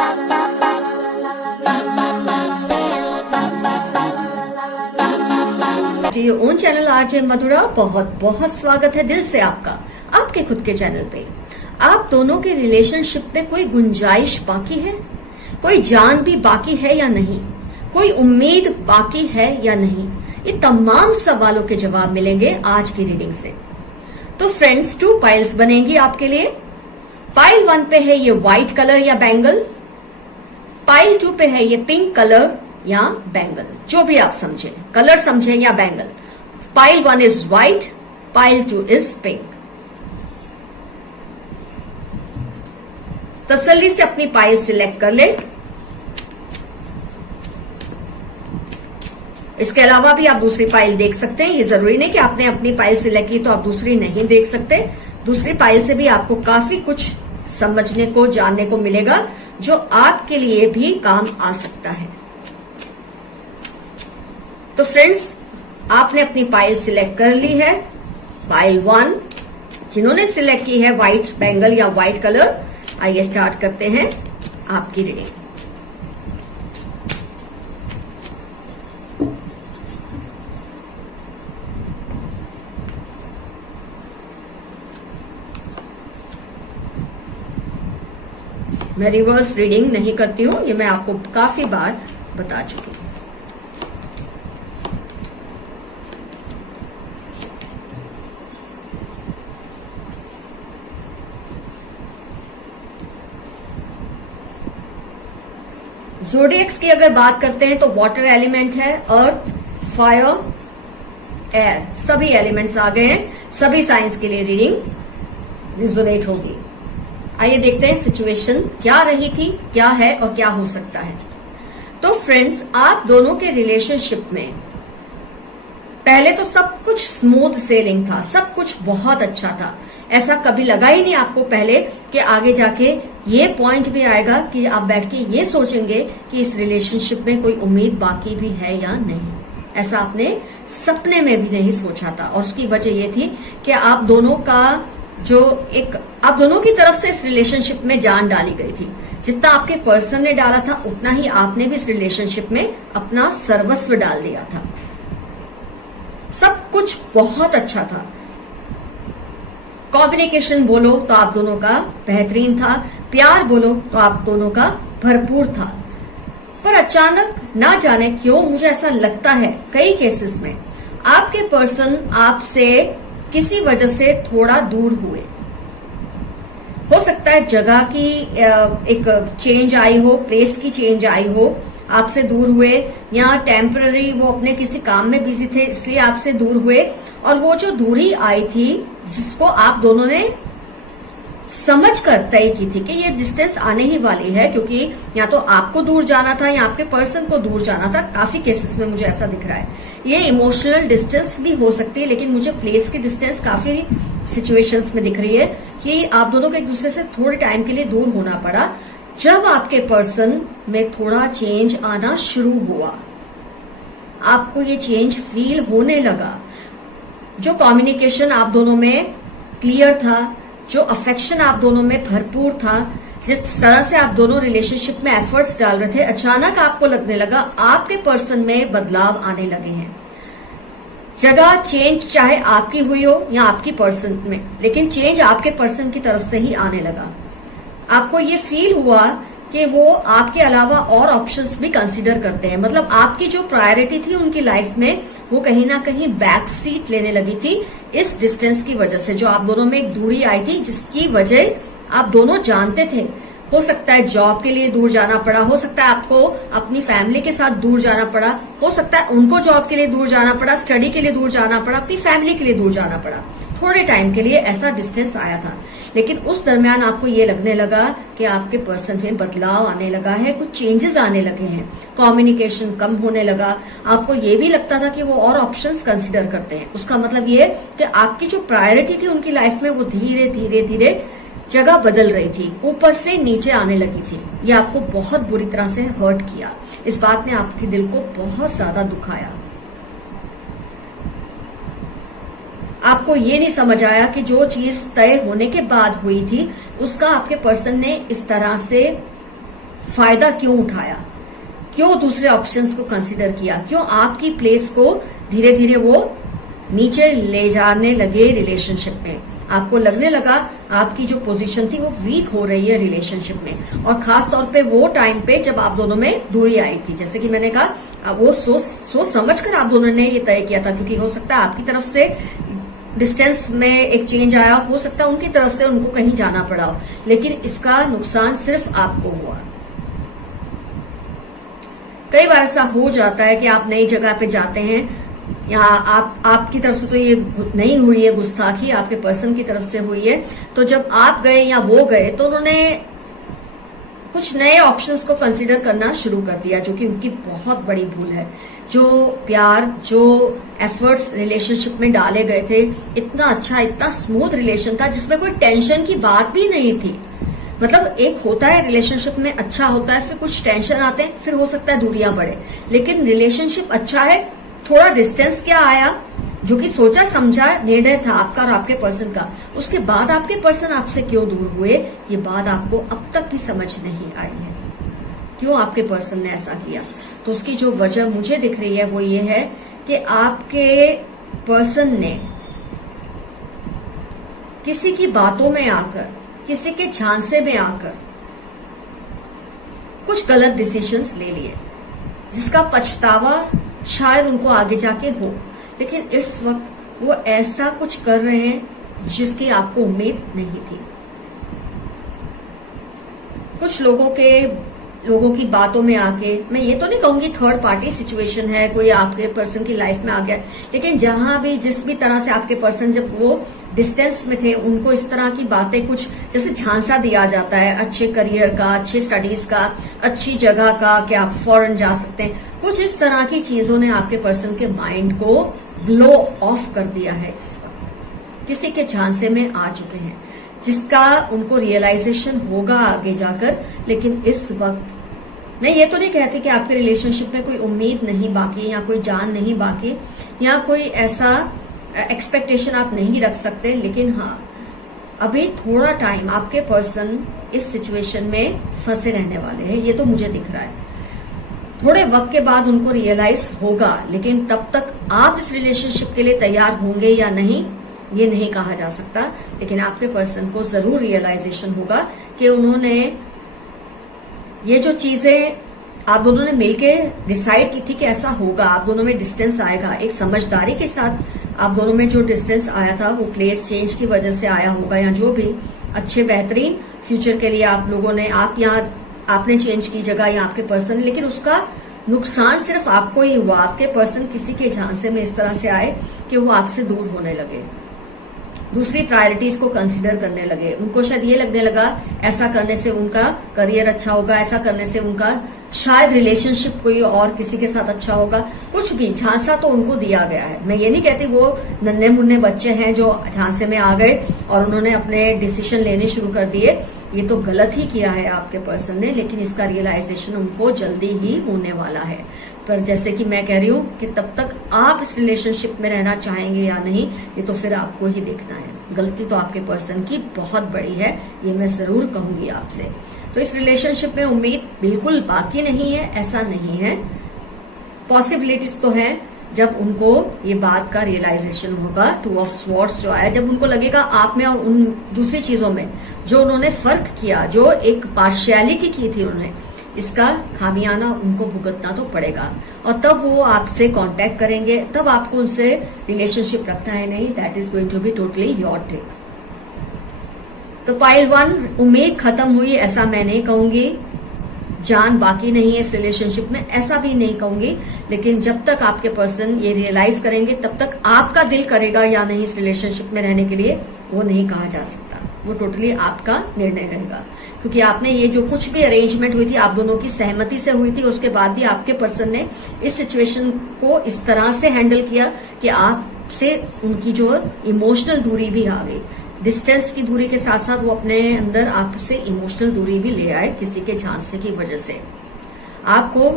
ये own channel RJ मधुरा, बहुत बहुत स्वागत है दिल से आपका आपके खुद के चैनल पे। आप दोनों के रिलेशनशिप में कोई गुंजाइश बाकी है, कोई जान भी बाकी है या नहीं, कोई उम्मीद बाकी है या नहीं, ये तमाम सवालों के जवाब मिलेंगे आज की रीडिंग से। तो फ्रेंड्स, 2 पाइल्स बनेंगी आपके लिए। पाइल 1 पे है ये व्हाइट कलर या बैंगल, पाइल 2 पे है ये पिंक कलर या बैंगल, जो भी आप समझे, कलर समझे या bangle. Pile 1 is white, pile 2 is pink. तसल्ली से अपनी पाइल सिलेक्ट कर ले। इसके अलावा भी आप दूसरी पाइल देख सकते हैं। ये जरूरी नहीं कि आपने अपनी पाइल सिलेक्ट की तो आप दूसरी नहीं देख सकते। दूसरी पाइल से भी आपको काफी कुछ समझने को, जानने को मिलेगा, जो आपके लिए भी काम आ सकता है। तो फ्रेंड्स, आपने अपनी पाइल सिलेक्ट कर ली है। पाइल 1 जिन्होंने सिलेक्ट की है व्हाइट बैंगल या व्हाइट कलर, आइए स्टार्ट करते हैं आपकी रीडिंग। मैं रिवर्स रीडिंग नहीं करती हूं, ये मैं आपको काफी बार बता चुकी हूं। ज़ोडिएक्स की अगर बात करते हैं तो वाटर एलिमेंट है, अर्थ, फायर, एयर, सभी एलिमेंट्स आ गए हैं। सभी साइंस के लिए रीडिंग रिजोनेट होगी। आइए देखते हैं सिचुएशन क्या रही थी, क्या है और क्या हो सकता है। तो फ्रेंड्स, आप दोनों के रिलेशनशिप में पहले तो सब कुछ स्मूथ सेलिंग था, सब कुछ बहुत अच्छा था। ऐसा कभी लगा ही नहीं आपको पहले कि आगे जाके ये पॉइंट भी आएगा कि आप बैठ के ये सोचेंगे कि इस रिलेशनशिप में कोई उम्मीद बाकी भी है या नहीं। ऐसा आपने सपने में भी नहीं सोचा था। और उसकी वजह ये थी कि आप दोनों का आप दोनों की तरफ से इस रिलेशनशिप में जान डाली गई थी। जितना आपके पर्सन ने डाला था, उतना ही आपने भी इस रिलेशनशिप में अपना सर्वस्व डाल दिया था। सब कुछ बहुत अच्छा था। कम्युनिकेशन बोलो तो आप दोनों का बेहतरीन था, प्यार बोलो तो आप दोनों का भरपूर था। पर अचानक ना जाने क्यों मुझे ऐसा लगता है कई केसेस में आपके पर्सन आपसे किसी वजह से थोड़ा दूर हुए। हो सकता है जगह की एक चेंज आई हो, प्लेस की चेंज आई हो, आपसे दूर हुए, या टेम्पररी वो अपने किसी काम में बिजी थे इसलिए आपसे दूर हुए। और वो जो दूरी आई थी, जिसको आप दोनों ने समझ कर तय की थी कि ये डिस्टेंस आने ही वाली है, क्योंकि या तो आपको दूर जाना था या आपके पर्सन को दूर जाना था। काफी केसेस में मुझे ऐसा दिख रहा है। ये इमोशनल डिस्टेंस भी हो सकती है, लेकिन मुझे प्लेस की डिस्टेंस काफी सिचुएशंस में दिख रही है कि आप दोनों को एक दूसरे से थोड़े टाइम के लिए दूर होना पड़ा। जब आपके पर्सन में थोड़ा चेंज आना शुरू हुआ, आपको ये चेंज फील होने लगा। जो कम्युनिकेशन आप दोनों में क्लियर था, जो अफेक्शन आप दोनों में भरपूर था, जिस तरह से आप दोनों रिलेशनशिप में एफर्ट्स डाल रहे थे, अचानक आपको लगने लगा आपके पर्सन में बदलाव आने लगे हैं। जगह चेंज चाहे आपकी हुई हो या आपकी पर्सन में, लेकिन चेंज आपके पर्सन की तरफ से ही आने लगा। आपको ये फील हुआ कि वो आपके अलावा और ऑप्शंस भी कंसीडर करते हैं। मतलब आपकी जो प्रायोरिटी थी उनकी लाइफ में, वो कहीं ना कहीं बैक सीट लेने लगी थी इस डिस्टेंस की वजह से। जो आप दोनों में एक दूरी आई थी, जिसकी वजह आप दोनों जानते थे। हो सकता है जॉब के लिए दूर जाना पड़ा, हो सकता है आपको अपनी फैमिली के साथ दूर जाना पड़ा, हो सकता है उनको जॉब के लिए दूर जाना पड़ा, स्टडी के लिए दूर जाना पड़ा, अपनी फैमिली के लिए दूर जाना पड़ा। थोड़े टाइम के लिए ऐसा डिस्टेंस आया था, लेकिन उस दरमियान आपको ये लगने लगा कि आपके पर्सन में बदलाव आने लगा है, कुछ चेंजेस आने लगे हैं, कम्युनिकेशन कम होने लगा। आपको ये भी लगता था कि वो और ऑप्शंस कंसीडर करते हैं। उसका मतलब ये कि आपकी जो प्रायोरिटी थी उनकी लाइफ में, वो धीरे धीरे धीरे जगह बदल रही थी, ऊपर से नीचे आने लगी थी। ये आपको बहुत बुरी तरह से हर्ट किया। इस बात ने आपके दिल को बहुत ज्यादा दुखाया। आपको ये नहीं समझ आया कि जो चीज तय होने के बाद हुई थी, उसका आपके पर्सन ने इस तरह से फायदा क्यों उठाया, क्यों दूसरे ऑप्शंस को कंसिडर किया, क्यों आपकी प्लेस को धीरे धीरे वो नीचे ले जाने लगे रिलेशनशिप में। आपको लगने लगा आपकी जो पोजीशन थी वो वीक हो रही है रिलेशनशिप में, और खास तौर पे वो टाइम पे जब आप दोनों में दूरी आई थी। जैसे कि मैंने कहा, वो सोच समझ कर आप दोनों ने ये तय किया था, क्योंकि हो सकता है आपकी तरफ से डिस्टेंस में एक चेंज आया, हो सकता है उनकी तरफ से उनको कहीं जाना पड़ा हो, लेकिन इसका नुकसान सिर्फ आपको हुआ। कई बार ऐसा हो जाता है कि आप नई जगह पे जाते हैं, या आपकी तरफ से तो ये नहीं हुई है गुस्ताखी, आपके पर्सन की तरफ से हुई है। तो जब आप गए या वो गए तो उन्होंने कुछ नए ऑप्शंस को कंसीडर करना शुरू कर दिया, जो कि उनकी बहुत बड़ी भूल है। जो प्यार, जो एफर्ट्स रिलेशनशिप में डाले गए थे, इतना अच्छा, इतना स्मूथ रिलेशन था जिसमें कोई टेंशन की बात भी नहीं थी। मतलब एक होता है रिलेशनशिप में अच्छा होता है, फिर कुछ टेंशन आते हैं, फिर हो सकता है दूरियां बढ़े, लेकिन रिलेशनशिप अच्छा है। थोड़ा डिस्टेंस क्या आया, जो कि सोचा समझा निर्णय था आपका और आपके पर्सन का, उसके बाद आपके पर्सन आपसे क्यों दूर हुए, ये बात आपको अब तक भी समझ नहीं आई है। क्यों आपके पर्सन ने ऐसा किया? तो उसकी जो वजह मुझे दिख रही है वो ये है कि आपके पर्सन ने किसी की बातों में आकर, किसी के झांसे में आकर कुछ गलत डिसीजंस ले लिए, जिसका पछतावा शायद उनको आगे जाके हो, लेकिन इस वक्त वो ऐसा कुछ कर रहे हैं जिसकी आपको उम्मीद नहीं थी। कुछ लोगों की बातों में आके, मैं ये तो नहीं कहूंगी थर्ड पार्टी सिचुएशन है, कोई आपके पर्सन की लाइफ में आ गया, लेकिन जहां भी जिस भी तरह से आपके पर्सन जब वो डिस्टेंस में थे, उनको इस तरह की बातें, कुछ जैसे झांसा दिया जाता है अच्छे करियर का, अच्छे स्टडीज का, अच्छी जगह का, कि आप फॉरेन जा सकते हैं, कुछ इस तरह की चीजों ने आपके पर्सन के माइंड को ब्लो ऑफ कर दिया है। इस वक्त किसी के झांसे में आ चुके हैं, जिसका उनको रियलाइजेशन होगा आगे जाकर, लेकिन इस वक्त मैं ये तो नहीं कहती कि आपके रिलेशनशिप में कोई उम्मीद नहीं बाकी, या कोई जान नहीं बाकी, या कोई ऐसा एक्सपेक्टेशन आप नहीं रख सकते, लेकिन हाँ, अभी थोड़ा टाइम आपके पर्सन इस सिचुएशन में फंसे रहने वाले हैं, ये तो मुझे दिख रहा है। थोड़े वक्त के बाद उनको रियलाइज होगा, लेकिन तब तक आप इस रिलेशनशिप के लिए तैयार होंगे या नहीं, ये नहीं कहा जा सकता। लेकिन आपके पर्सन को जरूर रियलाइजेशन होगा कि उन्होंने ये जो चीजें आप दोनों ने मिलके डिसाइड की थी कि ऐसा होगा, आप दोनों में डिस्टेंस आएगा, एक समझदारी के साथ आप दोनों में जो डिस्टेंस आया था वो प्लेस चेंज की वजह से आया होगा, या जो भी अच्छे बेहतरीन फ्यूचर के लिए आप लोगों ने, आपने चेंज की जगह या आपके पर्सन, लेकिन उसका नुकसान सिर्फ आपको ही हुआ। आपके पर्सन किसी के झांसे में इस तरह से आए कि वो आपसे दूर होने लगे, दूसरी प्रायोरिटीज को कंसीडर करने लगे। उनको शायद ये लगने लगा ऐसा करने से उनका करियर अच्छा होगा, ऐसा करने से उनका शायद रिलेशनशिप कोई और किसी के साथ अच्छा होगा, कुछ भी झांसा तो उनको दिया गया है। मैं ये नहीं कहती वो नन्हे मुन्ने बच्चे हैं जो झांसे में आ गए और उन्होंने अपने डिसीजन लेने शुरू कर दिए, ये तो गलत ही किया है आपके पर्सन ने, लेकिन इसका रियलाइजेशन उनको जल्दी ही होने वाला है। पर जैसे कि मैं कह रही हूँ कि तब तक आप इस रिलेशनशिप में रहना चाहेंगे या नहीं, ये तो फिर आपको ही देखना है। गलती तो आपके पर्सन की बहुत बड़ी है, ये मैं जरूर कहूंगी आपसे। तो इस रिलेशनशिप में उम्मीद बिल्कुल बाकी नहीं है, ऐसा नहीं है। पॉसिबिलिटीज तो है, जब उनको ये बात का रियलाइजेशन होगा, टू ऑफ स्वॉर्ड्स जो आया, जब उनको लगेगा आप में और उन दूसरी चीजों में जो उन्होंने फर्क किया, जो एक पार्शियलिटी की थी उन्होंने, इसका खामियाना उनको भुगतना तो पड़ेगा। और तब वो आपसे कांटेक्ट करेंगे, तब आपको उनसे रिलेशनशिप रखना है नहीं, that is going to be totally your take. तो पाइल 1, उम्मीद खत्म हुई ऐसा मैं नहीं कहूंगी, जान बाकी नहीं है इस रिलेशनशिप में ऐसा भी नहीं कहूंगी, लेकिन जब तक आपके पर्सन ये रियलाइज करेंगे तब तक आपका दिल करेगा या नहीं इस रिलेशनशिप में रहने के लिए, वो नहीं कहा जा सकता। वो टोटली आपका निर्णय रहेगा, क्योंकि आपने ये जो कुछ भी अरेंजमेंट हुई थी आप दोनों की सहमति से हुई थी, उसके बाद भी आपके पर्सन ने इस सिचुएशन को इस तरह से हैंडल किया कि आपसे उनकी जो इमोशनल दूरी भी आ गई। डिस्टेंस की दूरी के साथ साथ वो अपने अंदर आपसे इमोशनल दूरी भी ले आए किसी के झांसे की वजह से। आपको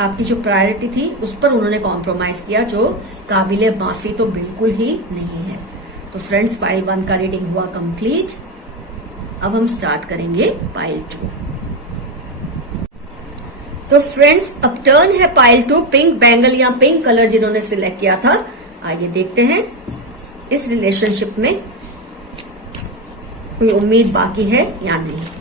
आपकी जो प्रायोरिटी थी उस पर उन्होंने कॉम्प्रोमाइज किया, जो काबिले माफी तो बिल्कुल ही नहीं है। तो फ्रेंड्स, पाइल 1 का रीडिंग हुआ कंप्लीट। अब हम स्टार्ट करेंगे पाइल 2। तो फ्रेंड्स, अब टर्न है पाइल टू पिंक बैंगल या पिंक कलर जिन्होंने सिलेक्ट किया था। आइए देखते हैं इस रिलेशनशिप में कोई उम्मीद बाकी है या नहीं।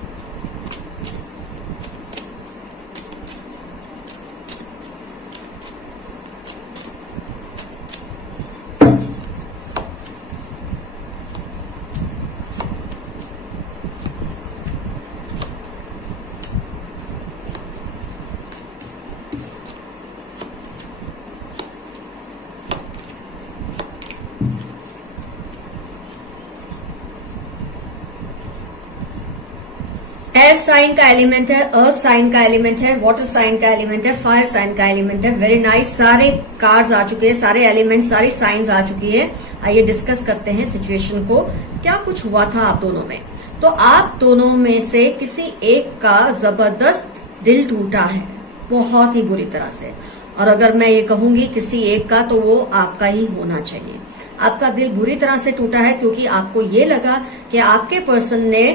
एयर साइन का एलिमेंट है, अर्थ साइन का एलिमेंट है, वाटर साइन का एलिमेंट है, फायर साइन का एलिमेंट है। वेरी नाइस, सारे कार्ड्स आ चुके हैं, सारे एलिमेंट, सारी साइंस आ चुकी है। आइए डिस्कस करते हैं सिचुएशन को, क्या कुछ हुआ था आप दोनों में। तो आप दोनों में से किसी एक का जबरदस्त दिल टूटा है, बहुत ही बुरी तरह से। और अगर मैं ये कहूंगी किसी एक का, तो वो आपका ही होना चाहिए। आपका दिल बुरी तरह से टूटा है क्योंकि आपको ये लगा कि आपके पर्सन ने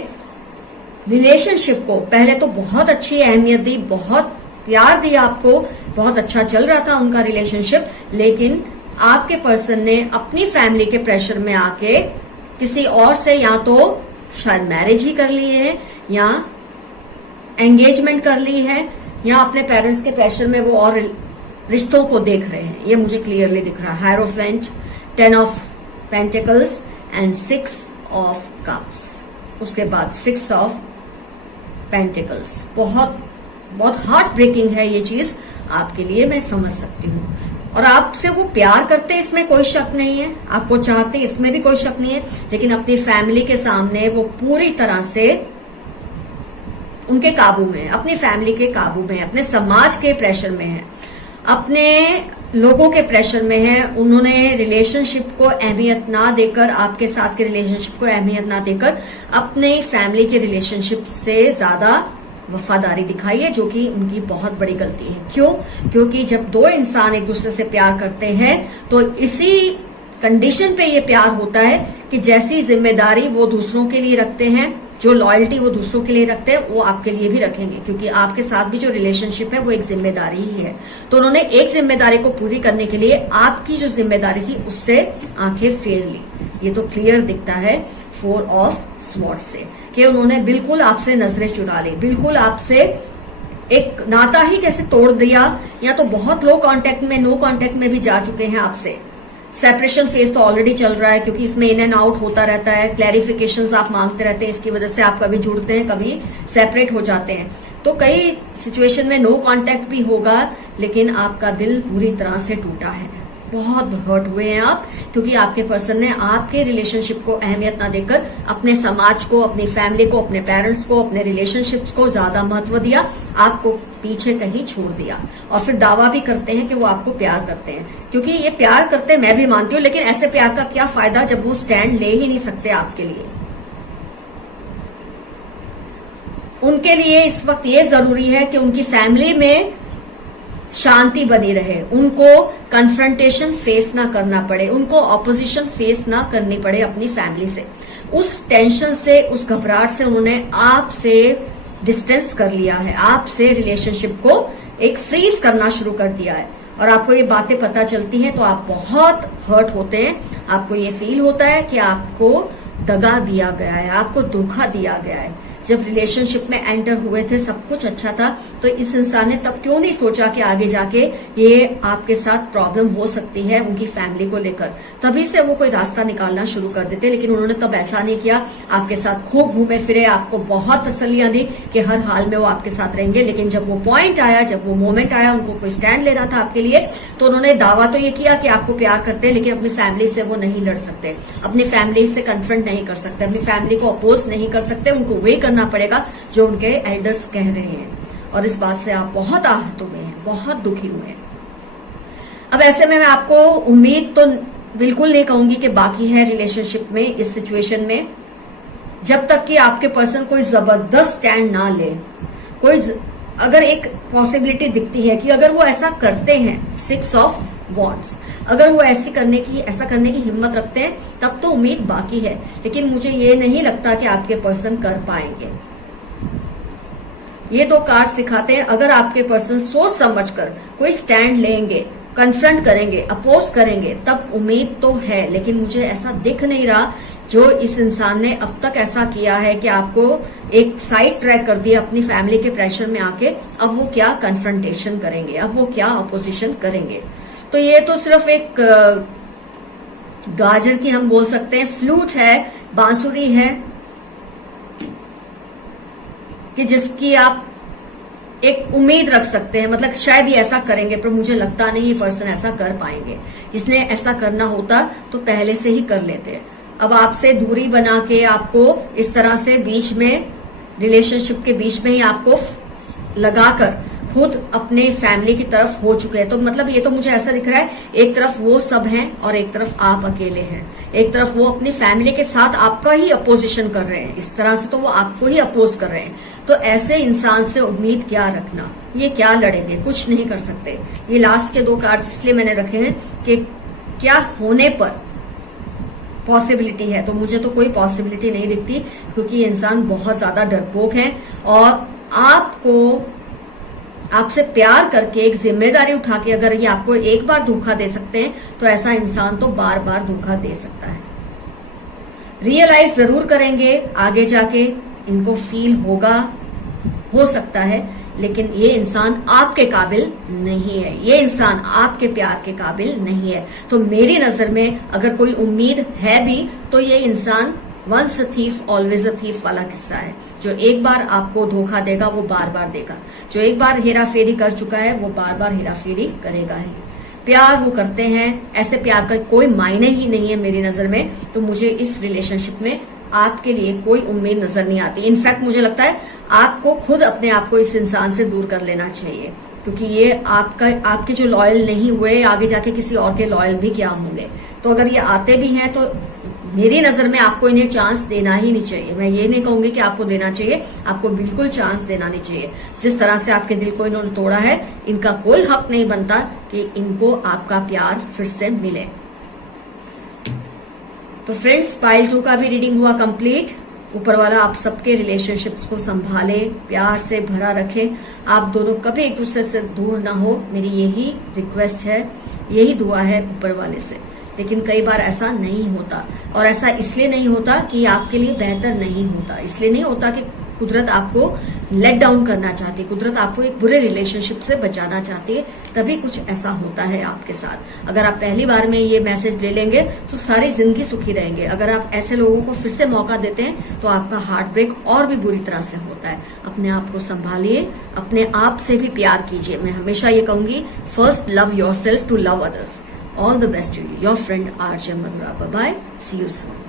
रिलेशनशिप को पहले तो बहुत अच्छी अहमियत दी, बहुत प्यार दिया आपको, बहुत अच्छा चल रहा था उनका रिलेशनशिप, लेकिन आपके पर्सन ने अपनी फैमिली के प्रेशर में आके किसी और से या तो शायद मैरिज ही कर ली है या एंगेजमेंट कर ली है या अपने पेरेंट्स के प्रेशर में वो और रिश्तों को देख रहे हैं। ये मुझे क्लियरली दिख रहा है। Hierophant, 10 of pentacles and 6 of cups, उसके बाद 6 ऑफ पेंटिकल्स। बहुत बहुत हार्ट ब्रेकिंग है ये चीज आपके लिए, मैं समझ सकती हूँ। और आपसे वो प्यार करते, इसमें कोई शक नहीं है, आपको चाहते, इसमें भी कोई शक नहीं है, लेकिन अपनी फैमिली के सामने वो पूरी तरह से उनके काबू में है, अपनी फैमिली के काबू में है, अपने समाज के प्रेशर में है, अपने लोगों के प्रेशर में है। उन्होंने रिलेशनशिप को अहमियत ना देकर, आपके साथ के रिलेशनशिप को अहमियत ना देकर, अपने फैमिली के रिलेशनशिप से ज्यादा वफादारी दिखाई है, जो कि उनकी बहुत बड़ी गलती है। क्यों? क्योंकि जब दो इंसान एक दूसरे से प्यार करते हैं तो इसी कंडीशन पे ये प्यार होता है कि जैसी जिम्मेदारी वो दूसरों के लिए रखते हैं, जो लॉयल्टी वो दूसरों के लिए रखते हैं, वो आपके लिए भी रखेंगे, क्योंकि आपके साथ भी जो रिलेशनशिप है वो एक जिम्मेदारी ही है। तो उन्होंने एक जिम्मेदारी को पूरी करने के लिए आपकी जो जिम्मेदारी थी उससे आंखें फेर ली। ये तो क्लियर दिखता है 4 ऑफ स्वॉर्ड से कि उन्होंने बिल्कुल आपसे नजरें चुरा ली, बिल्कुल आपसे एक नाता ही जैसे तोड़ दिया, या तो बहुत लो कांटेक्ट में, नो कांटेक्ट में भी जा चुके हैं आपसे। सेपरेशन फेज तो ऑलरेडी चल रहा है, क्योंकि इसमें इन एंड आउट होता रहता है, क्लैरिफिकेशंस आप मांगते रहते हैं, इसकी वजह से आप कभी जुड़ते हैं, कभी सेपरेट हो जाते हैं। तो कई सिचुएशन में नो कांटेक्ट भी होगा, लेकिन आपका दिल पूरी तरह से टूटा है, बहुत हर्ट हुए हैं आप, क्योंकि आपके पर्सन ने आपके रिलेशनशिप को अहमियत ना देकर अपने समाज को, अपनी फैमिली को, अपने पेरेंट्स को, अपने रिलेशनशिप्स को ज्यादा महत्व दिया, आपको पीछे कहीं छोड़ दिया। और फिर दावा भी करते हैं कि वो आपको प्यार करते हैं, क्योंकि ये प्यार करते हैं, मैं भी मानती हूँ, लेकिन ऐसे प्यार का क्या फायदा जब वो स्टैंड ले ही नहीं सकते आपके लिए। उनके लिए इस वक्त ये जरूरी है कि उनकी फैमिली में शांति बनी रहे, उनको कन्फ्रंटेशन फेस ना करना पड़े, उनको ऑपोजिशन फेस ना करनी पड़े अपनी फैमिली से। उस टेंशन से, उस घबराहट से उन्होंने आपसे डिस्टेंस कर लिया है, आपसे रिलेशनशिप को एक फ्रीज करना शुरू कर दिया है। और आपको ये बातें पता चलती हैं तो आप बहुत हर्ट होते हैं, आपको ये फील होता है कि आपको दगा दिया गया है, आपको धोखा दिया गया है। जब रिलेशनशिप में एंटर हुए थे सब कुछ अच्छा था, तो इस इंसान ने तब क्यों नहीं सोचा कि आगे जाके ये आपके साथ प्रॉब्लम हो सकती है उनकी फैमिली को लेकर। तभी से वो कोई रास्ता निकालना शुरू कर देते, लेकिन उन्होंने तब ऐसा नहीं किया। आपके साथ खूब घूमे फिरे, आपको बहुत तसल्लियां दी कि हर हाल में वो आपके साथ रहेंगे, लेकिन जब वो पॉइंट आया, जब वो मोमेंट आया, उनको कोई स्टैंड लेना था आपके लिए, तो उन्होंने दावा तो ये किया कि आपको प्यार करते हैं, लेकिन अपनी फैमिली से वो नहीं लड़ सकते, अपनी फैमिली से कन्फ्रंट नहीं कर सकते, अपनी फैमिली को अपोज नहीं कर सकते। उनको वही करना पड़ेगा जो उनके एल्डर्स कह रहे हैं। और इस बात से आप बहुत आहत हुए हैं, बहुत दुखी हुए हैं। अब ऐसे में मैं आपको उम्मीद तो बिल्कुल नहीं कहूंगी कि बाकी है रिलेशनशिप में, इस सिचुएशन में, जब तक कि आपके पर्सन कोई जबरदस्त स्टैंड ना ले। कोई अगर एक पॉसिबिलिटी दिखती है कि अगर वो ऐसा करते हैं, 6 ऑफ वॉन्ड्स, अगर वो ऐसा करने की हिम्मत रखते हैं, तब तो उम्मीद बाकी है, लेकिन मुझे ये नहीं लगता कि आपके पर्सन कर पाएंगे। ये दो कार्ड सिखाते हैं अगर आपके पर्सन सोच समझकर कोई स्टैंड लेंगे, कन्फ्रंट करेंगे, अपोज करेंगे, तब उम्मीद तो है। लेकिन मुझे ऐसा दिख नहीं रहा जो इस इंसान ने अब तक ऐसा किया है कि आपको एक साइड ट्रैक कर दिया अपनी फैमिली के प्रेशर में आके। अब वो क्या कन्फ्रंटेशन करेंगे, अब वो क्या अपोजिशन करेंगे। तो ये तो सिर्फ एक गाजर की हम बोल सकते हैं फ्लूट है, बांसुरी है कि जिसकी आप एक उम्मीद रख सकते हैं। मतलब शायद ये ऐसा करेंगे, पर मुझे लगता नहीं ये पर्सन ऐसा कर पाएंगे। इसने ऐसा करना होता तो पहले से ही कर लेते। अब आपसे दूरी बना के आपको इस तरह से बीच में, रिलेशनशिप के बीच में ही आपको लगाकर खुद अपने फैमिली की तरफ हो चुके हैं। तो मतलब ये तो मुझे ऐसा दिख रहा है, एक तरफ वो सब हैं और एक तरफ आप अकेले हैं। एक तरफ वो अपनी फैमिली के साथ आपका ही अपोजिशन कर रहे हैं, इस तरह से तो वो आपको ही अपोज कर रहे हैं। तो ऐसे इंसान से उम्मीद क्या रखना, ये क्या लड़ेंगे, कुछ नहीं कर सकते। ये लास्ट के दो कार्ड्स इसलिए मैंने रखे हैं कि क्या होने पर पॉसिबिलिटी है। तो मुझे तो कोई पॉसिबिलिटी नहीं दिखती, क्योंकि ये इंसान बहुत ज्यादा डरपोक है और आपसे प्यार करके एक जिम्मेदारी उठा के अगर ये आपको एक बार धोखा दे सकते हैं, तो ऐसा इंसान तो बार बार धोखा दे सकता है। रियलाइज जरूर करेंगे आगे जाके, इनको फील होगा, हो सकता है, लेकिन ये इंसान आपके काबिल नहीं है, ये इंसान आपके प्यार के काबिल नहीं है। तो मेरी नजर में अगर कोई उम्मीद है भी, तो ये इंसान once a thief always a thief वाला किस्सा है। जो एक बार आपको धोखा देगा वो बार बार देगा, जो एक बार हेरा फेरी कर चुका है वो बार बार हेरा फेरी करेगा ही। प्यार वो करते हैं, ऐसे प्यार का कोई मायने ही नहीं है मेरी नजर में। तो मुझे इस रिलेशनशिप में आपके लिए कोई उम्मीद नजर नहीं आती। इनफैक्ट मुझे लगता है आपको खुद अपने आप को इस इंसान से दूर कर लेना चाहिए, क्योंकि ये आपके जो लॉयल नहीं हुए, आगे जाके किसी और के लॉयल भी क्या होंगे। तो अगर ये आते भी हैं तो मेरी नजर में आपको इन्हें चांस देना ही नहीं चाहिए। मैं ये नहीं कहूंगी कि आपको देना चाहिए, आपको बिल्कुल चांस देना नहीं चाहिए। जिस तरह से आपके दिल को इन्होंने तोड़ा है, इनका कोई हक नहीं बनता कि इनको आपका प्यार फिर से मिले। तो फ्रेंड्स, पाइल 2 का भी रीडिंग हुआ कंप्लीट। ऊपर वाला आप सबके रिलेशनशिप्स को संभाले, प्यार से भरा रखे, आप दोनों कभी एक दूसरे से दूर ना हो, मेरी यही रिक्वेस्ट है, यही दुआ है ऊपर वाले से। लेकिन कई बार ऐसा नहीं होता, और ऐसा इसलिए नहीं होता कि आपके लिए बेहतर नहीं होता, इसलिए नहीं होता कि कुदरत आपको लेट डाउन करना चाहती है, कुदरत आपको एक बुरे रिलेशनशिप से बचाना चाहती है, तभी कुछ ऐसा होता है आपके साथ। अगर आप पहली बार में ये मैसेज ले लेंगे तो सारी जिंदगी सुखी रहेंगे। अगर आप ऐसे लोगों को फिर से मौका देते हैं तो आपका हार्ट ब्रेक और भी बुरी तरह से होता है। अपने आप को संभालिए, अपने आप से भी प्यार कीजिए। मैं हमेशा ये कहूंगी, first love yourself to love others. All the best to you. Your friend RJ Madhura. Bye bye. See you soon.